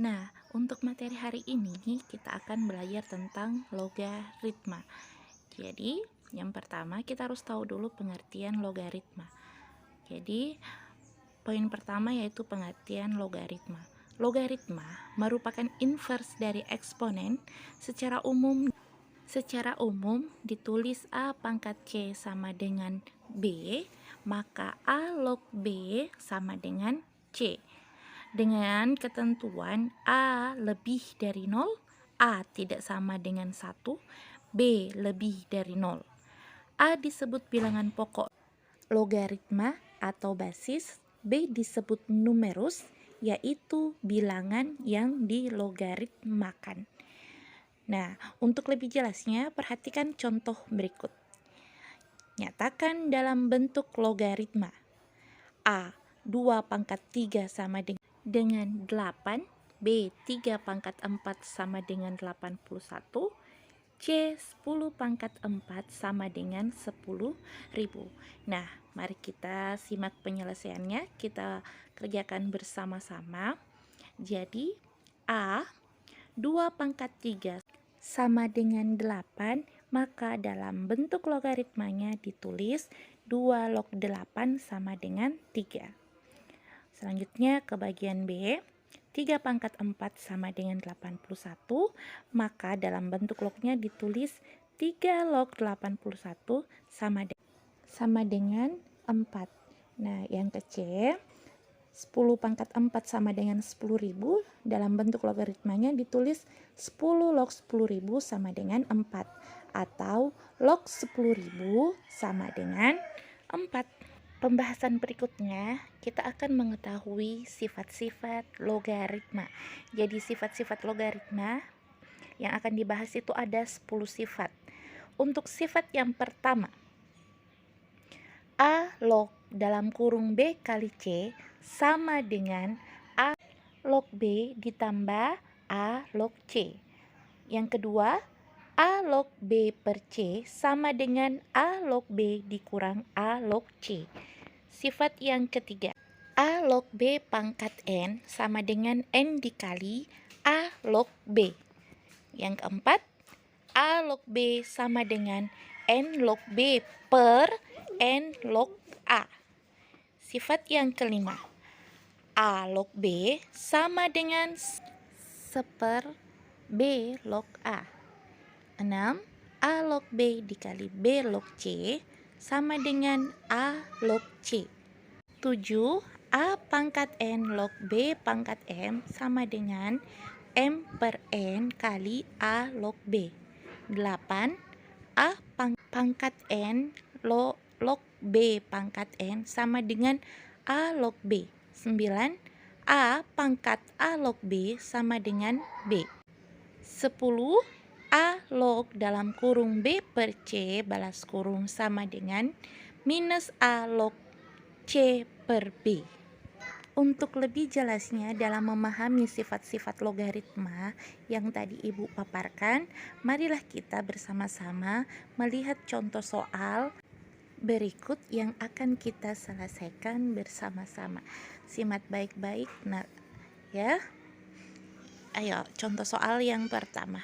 Nah, untuk materi hari ini kita akan belajar tentang logaritma. Jadi, yang pertama kita harus tahu dulu pengertian logaritma. Jadi, poin pertama yaitu pengertian logaritma. Logaritma merupakan inverse dari eksponen. Secara umum ditulis A pangkat C sama dengan B, maka A log B sama dengan C. Dengan ketentuan A lebih dari 0, A tidak sama dengan 1, B lebih dari 0. A disebut bilangan pokok logaritma atau basis, B disebut numerus, yaitu bilangan yang dilogaritmakan. Nah, untuk lebih jelasnya, perhatikan contoh berikut. Nyatakan dalam bentuk logaritma. A 2 pangkat 3 sama dengan 8, B 3 pangkat 4 sama dengan 81, C 10 pangkat 4 sama dengan 10.000. Nah, mari kita simak penyelesaiannya, kita kerjakan bersama-sama. Jadi, A 2 pangkat 3 sama dengan 8, maka dalam bentuk logaritmanya ditulis 2 log 8 sama dengan 3. Selanjutnya ke bagian B, 3 pangkat 4 sama dengan 81, maka dalam bentuk lognya ditulis 3 log 81 sama dengan 4. Nah, yang ke C, 10 pangkat 4 sama dengan 10.000, dalam bentuk logaritmanya ditulis 10 log 10.000 sama dengan 4, atau log 10.000 sama dengan 4. Pembahasan berikutnya, kita akan mengetahui sifat-sifat logaritma. Jadi sifat-sifat logaritma yang akan dibahas itu ada 10 sifat. Untuk sifat yang pertama, A log dalam kurung B kali C sama dengan A log B ditambah A log C. Yang kedua, A log B per C sama dengan A log B dikurang A log C. Sifat yang ketiga, A log B pangkat N sama dengan N dikali A log B. Yang keempat, A log B sama dengan N log B per N log A. Sifat yang kelima, A log B sama dengan seper B log A. 6. A log B dikali B log C sama dengan A log C. 7. A pangkat N log B pangkat M sama dengan M per N kali A log B. 8. A pangkat N log B pangkat N sama dengan A log B. 9. A pangkat A log B sama dengan B. 10. A log dalam kurung B per C balas kurung sama dengan minus A log C per B. Untuk lebih jelasnya dalam memahami sifat-sifat logaritma yang tadi Ibu paparkan, marilah kita bersama-sama melihat contoh soal berikut yang akan kita selesaikan bersama-sama. Simak baik-baik, nah, ya. Ayo, contoh soal yang pertama.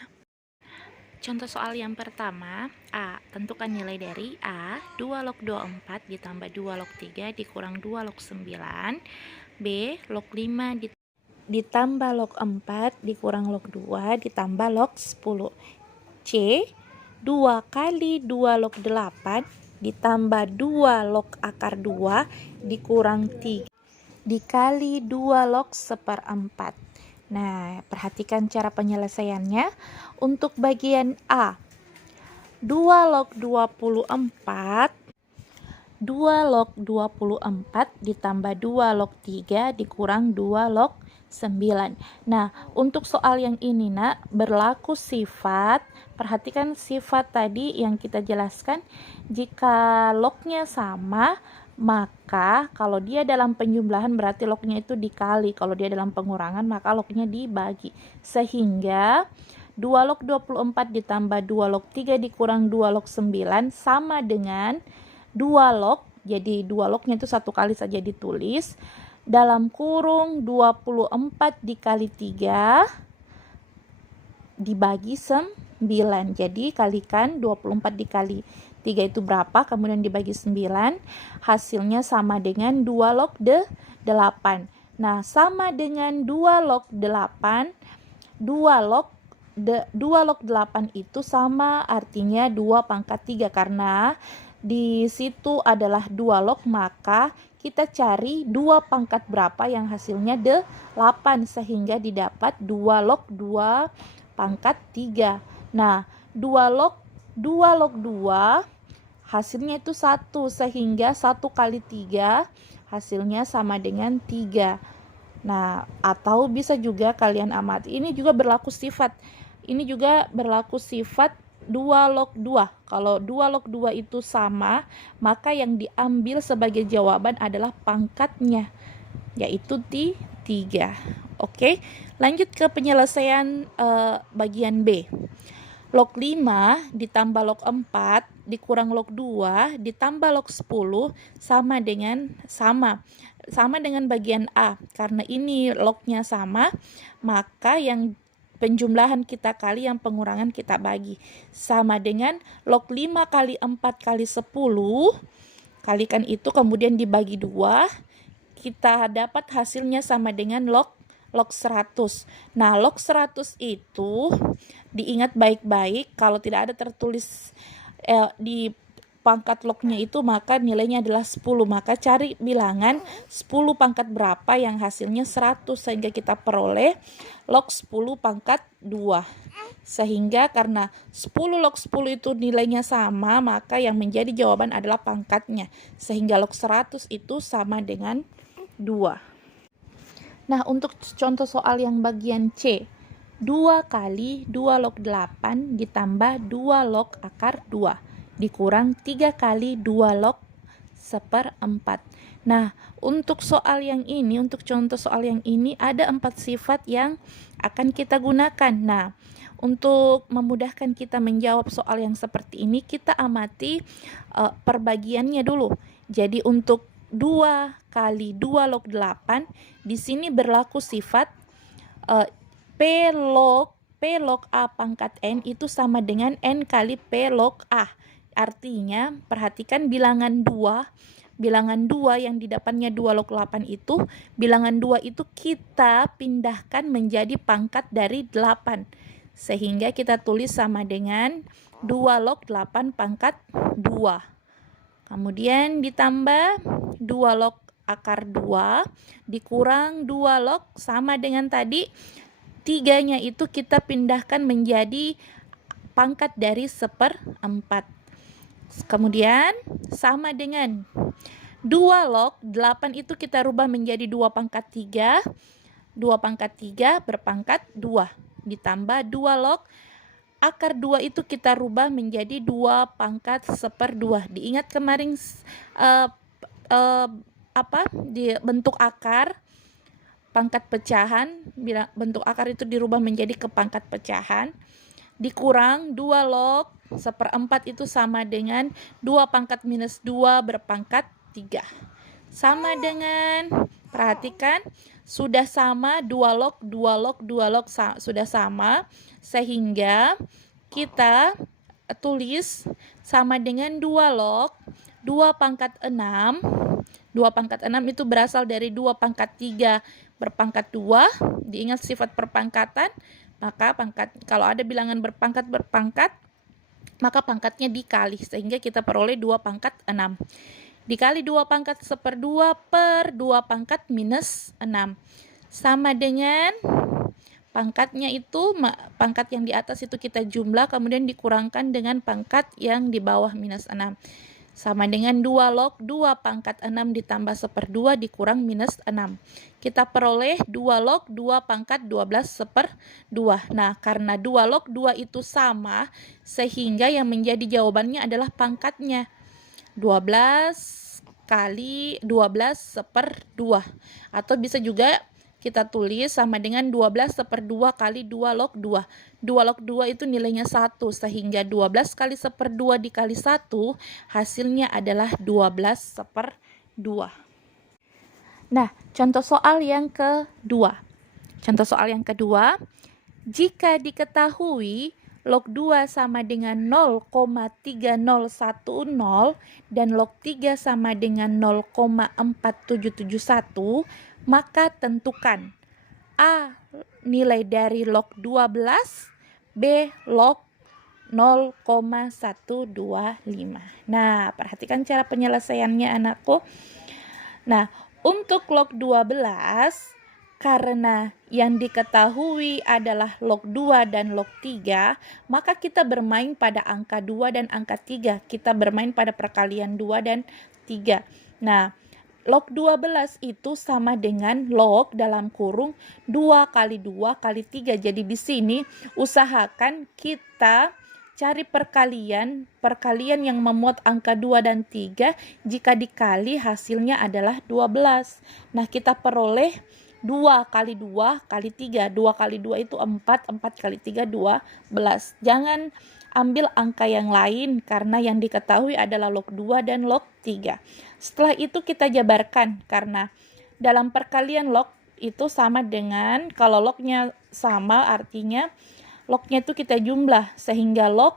Contoh soal yang pertama, A. Tentukan nilai dari A, 2 log 24 ditambah 2 log 3 dikurang 2 log 9. B. Log 5 ditambah log 4 dikurang log 2 ditambah log 10. C. 2 kali 2 log 8 ditambah 2 log akar 2 dikurang 3 dikali 2 log seperempat. Nah, perhatikan cara penyelesaiannya. Untuk bagian A, 2 log 24 ditambah 2 log 3 dikurang 2 log 9. Nah, untuk soal yang ini nak, berlaku sifat, perhatikan sifat tadi yang kita jelaskan, jika lognya sama, maka kalau dia dalam penjumlahan berarti lognya itu dikali, kalau dia dalam pengurangan maka lognya dibagi. Sehingga 2 log 24 ditambah 2 log 3 dikurang 2 log 9 sama dengan 2 log, jadi 2 lognya itu satu kali saja ditulis, dalam kurung 24 dikali 3 dibagi 9. Jadi kalikan 24 dikali 3 itu berapa, kemudian dibagi 9, hasilnya sama dengan 2 log 8. Nah, sama dengan 2 log 8, 2 log 8 itu sama artinya 2 pangkat 3, karena di situ adalah 2 log, maka kita cari 2 pangkat berapa yang hasilnya 8, sehingga didapat 2 log 2 pangkat 3. Nah, 2 log 2 hasilnya itu 1, sehingga 1 kali 3 hasilnya sama dengan 3. Nah, atau bisa juga kalian amati, ini juga berlaku sifat. Ini juga berlaku sifat 2 log 2. Kalau 2 log 2 itu sama, maka yang diambil sebagai jawaban adalah pangkatnya, yaitu 3. Oke, lanjut ke penyelesaian bagian B. Log 5 ditambah log 4 dikurang log 2 ditambah log 10 sama dengan bagian A. Karena ini lognya sama, maka yang penjumlahan kita kali, yang pengurangan kita bagi. Sama dengan log 5 kali 4 kali 10, kalikan itu kemudian dibagi 2, kita dapat hasilnya sama dengan log 100. Nah, log 100 itu diingat baik-baik, kalau tidak ada tertulis di pangkat lognya itu, maka nilainya adalah 10. Maka cari bilangan 10 pangkat berapa yang hasilnya 100, sehingga kita peroleh log 10 pangkat 2. Sehingga karena 10 log 10 itu nilainya sama, maka yang menjadi jawaban adalah pangkatnya. Sehingga log 100 itu sama dengan 2. Nah, untuk contoh soal yang bagian C, 2 kali 2 log 8 ditambah 2 log akar 2 dikurang 3 kali 2 log 1/4. Nah, untuk soal yang ini, untuk contoh soal yang ini ada 4 sifat yang akan kita gunakan. Nah, untuk memudahkan kita menjawab soal yang seperti ini, kita amati perbagiannya dulu. Jadi untuk 2 kali 2 log 8, di sini berlaku sifat P log A pangkat N itu sama dengan N kali P log A. Artinya, perhatikan bilangan 2 yang di depannya 2 log 8 itu, bilangan 2 itu kita pindahkan menjadi pangkat dari 8. Sehingga kita tulis sama dengan 2 log 8 pangkat 2. Kemudian ditambah 2 log akar 2 dikurang 2 log sama dengan tadi, 3-nya itu kita pindahkan menjadi pangkat dari 1/4. Kemudian sama dengan 2 log 8 itu kita rubah menjadi 2 pangkat 3. 2 pangkat 3 berpangkat 2. Ditambah 2 log akar 2 itu kita rubah menjadi 2 pangkat 1/2. Diingat kemarin di bentuk akar, pangkat pecahan, bentuk akar itu dirubah menjadi ke pangkat pecahan, dikurang 2 log 1/4 itu sama dengan 2 pangkat minus 2 berpangkat 3. Sama dengan, perhatikan, sudah sama 2 log sudah sama, sehingga kita tulis sama dengan 2 log 2 pangkat 6. 2 pangkat 6 itu berasal dari 2 pangkat 3 berpangkat 2. Diingat sifat perpangkatan, maka kalau ada bilangan berpangkat, maka pangkatnya dikali, sehingga kita peroleh 2 pangkat 6. Dikali 2 pangkat 1/2 per 2 pangkat minus 6. Sama dengan pangkatnya itu, pangkat yang di atas itu kita jumlah, kemudian dikurangkan dengan pangkat yang di bawah minus 6. Sama dengan 2 log 2 pangkat 6 ditambah 1/2 dikurang minus 6. Kita peroleh 2 log 2 pangkat 12/2. Nah, karena 2 log 2 itu sama, sehingga yang menjadi jawabannya adalah pangkatnya. 12 kali 12/2. Atau bisa juga kita tulis sama dengan 12/2 kali 2 log 2. 2 log 2 itu nilainya 1, sehingga 12 kali 1/2 dikali 1, hasilnya adalah 12/2. Nah, contoh soal yang kedua. Contoh soal yang kedua, jika diketahui log 2 sama dengan 0,3010 dan log 3 sama dengan 0,4771, maka tentukan A. Nilai dari log 12, B. Log 0,125. Nah, perhatikan cara penyelesaiannya anakku. Nah, untuk log 12, karena yang diketahui adalah log 2 dan log 3, maka kita bermain pada angka 2 dan angka 3. Kita bermain pada perkalian 2 dan 3. Nah, log 12 itu sama dengan log dalam kurung 2 kali 2 kali 3. Jadi di sini usahakan kita cari perkalian yang memuat angka 2 dan 3. Jika dikali hasilnya adalah 12. Nah, kita peroleh 2 kali 2 kali 3. 2 kali 2 itu 4. 4 kali 3 12. Jangan ambil angka yang lain karena yang diketahui adalah log 2 dan log 3. Setelah itu kita jabarkan karena dalam perkalian log itu sama dengan, kalau lognya sama artinya lognya itu kita jumlah, sehingga log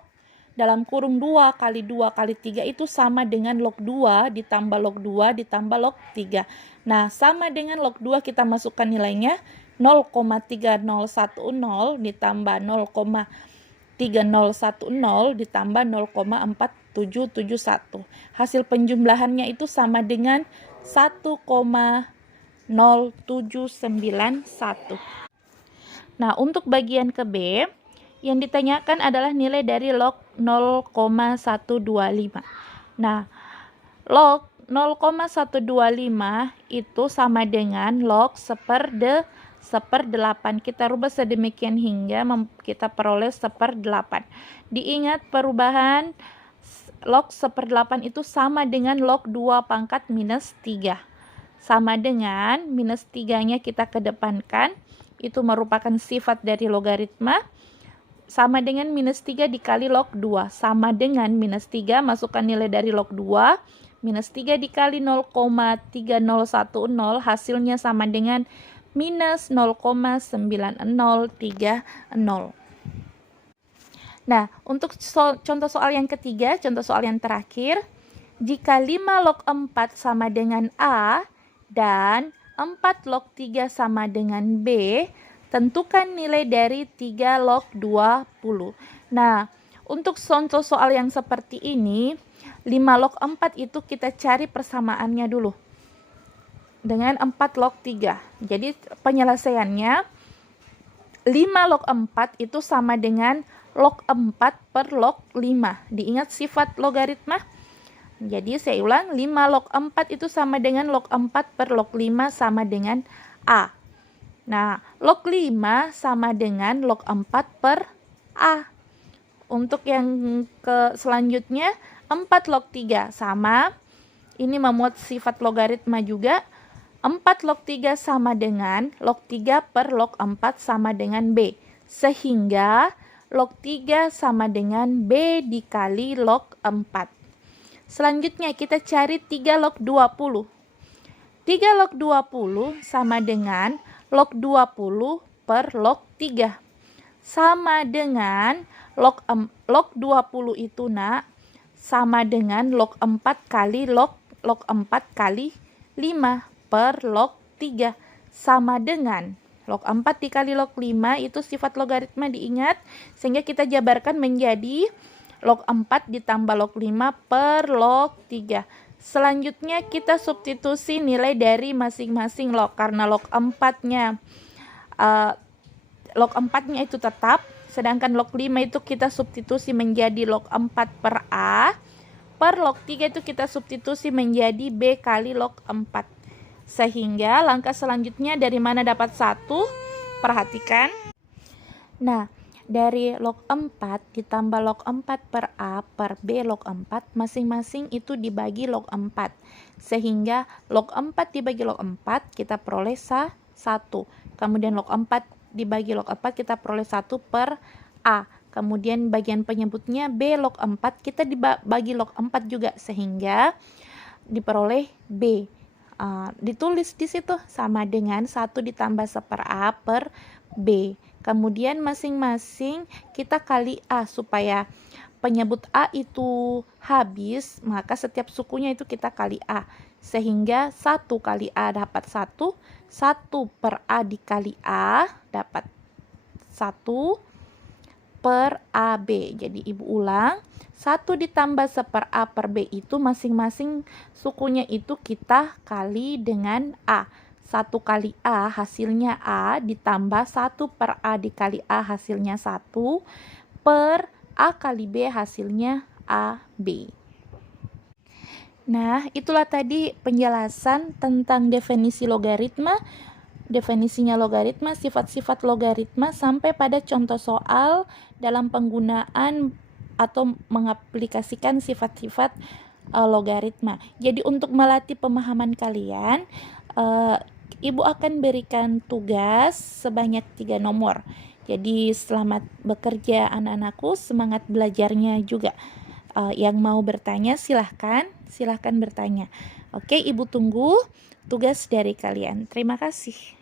dalam kurung 2 kali 2 kali 3 itu sama dengan log 2 ditambah log 2 ditambah log 3. Nah, sama dengan log 2 kita masukkan nilainya 0,3010 ditambah 0,3010 ditambah 0,4771. Hasil penjumlahannya itu sama dengan 1,0791. Nah, untuk bagian ke B, yang ditanyakan adalah nilai dari log 0,125. Nah, log 0,125 itu sama dengan log 1/8. Kita rubah sedemikian hingga kita peroleh 1/8. Diingat perubahan log 1/8 itu sama dengan log 2 pangkat minus 3. Sama dengan minus 3-nya kita kedepankan, itu merupakan sifat dari logaritma. Sama dengan minus 3 dikali log 2. Sama dengan minus 3, masukkan nilai dari log 2. Minus 3 dikali 0,3010, hasilnya sama dengan minus 0,9030. Nah, untuk contoh soal yang ketiga, contoh soal yang terakhir. Jika 5 log 4 sama dengan A dan 4 log 3 sama dengan B, tentukan nilai dari 3 log 20. Nah, untuk contoh soal yang seperti ini, 5 log 4 itu kita cari persamaannya dulu dengan 4 log 3. Jadi penyelesaiannya 5 log 4 itu sama dengan log 4 per log 5. Diingat sifat logaritma? Jadi saya ulang, 5 log 4 itu sama dengan log 4 per log 5 sama dengan A. Nah, log 5 sama dengan log 4 per A. Untuk yang selanjutnya, 4 log 3 sama, ini memuat sifat logaritma juga. 4 log 3 sama dengan log 3 per log 4 sama dengan B. Sehingga log 3 sama dengan B dikali log 4. Selanjutnya kita cari 3 log 20. 3 log 20 sama dengan log 20 per log 3. Sama dengan log 20 itu sama dengan log 4 kali log 4 kali 5 per log 3. Sama dengan log 4 dikali log 5 itu sifat logaritma diingat. Sehingga kita jabarkan menjadi log 4 ditambah log 5 per log 3. Selanjutnya kita substitusi nilai dari masing-masing log. Karena log 4-nya itu tetap. Sedangkan log 5 itu kita substitusi menjadi log 4 per A. Per log 3 itu kita substitusi menjadi B kali log 4. Sehingga langkah selanjutnya dari mana dapat 1? Perhatikan. Nah, dari log 4 ditambah log 4 per A per B log 4, masing-masing itu dibagi log 4. Sehingga log 4 dibagi log 4, kita peroleh 1. Kemudian log 4 dibagi log 4, kita peroleh 1 per A. Kemudian bagian penyebutnya B log 4, kita dibagi log 4 juga. Sehingga diperoleh B. ditulis di situ sama dengan 1 ditambah 1/A per B. Kemudian masing-masing kita kali A supaya penyebut A itu habis, maka setiap sukunya itu kita kali A. Sehingga 1 kali A dapat 1, 1 per A dikali A dapat 1 per AB. Jadi ibu ulang, 1 ditambah 1/A per B itu masing-masing sukunya itu kita kali dengan A. 1 kali A hasilnya A ditambah 1 per A dikali A hasilnya 1 per A kali B hasilnya AB. Nah, itulah tadi penjelasan tentang definisi logaritma, definisinya logaritma, sifat-sifat logaritma sampai pada contoh soal dalam penggunaan atau mengaplikasikan sifat-sifat logaritma. Jadi untuk melatih pemahaman kalian, Ibu akan berikan tugas sebanyak 3 nomor. Jadi selamat bekerja anak-anakku, semangat belajarnya juga. Yang mau bertanya silahkan bertanya. Oke, Ibu tunggu tugas dari kalian. Terima kasih.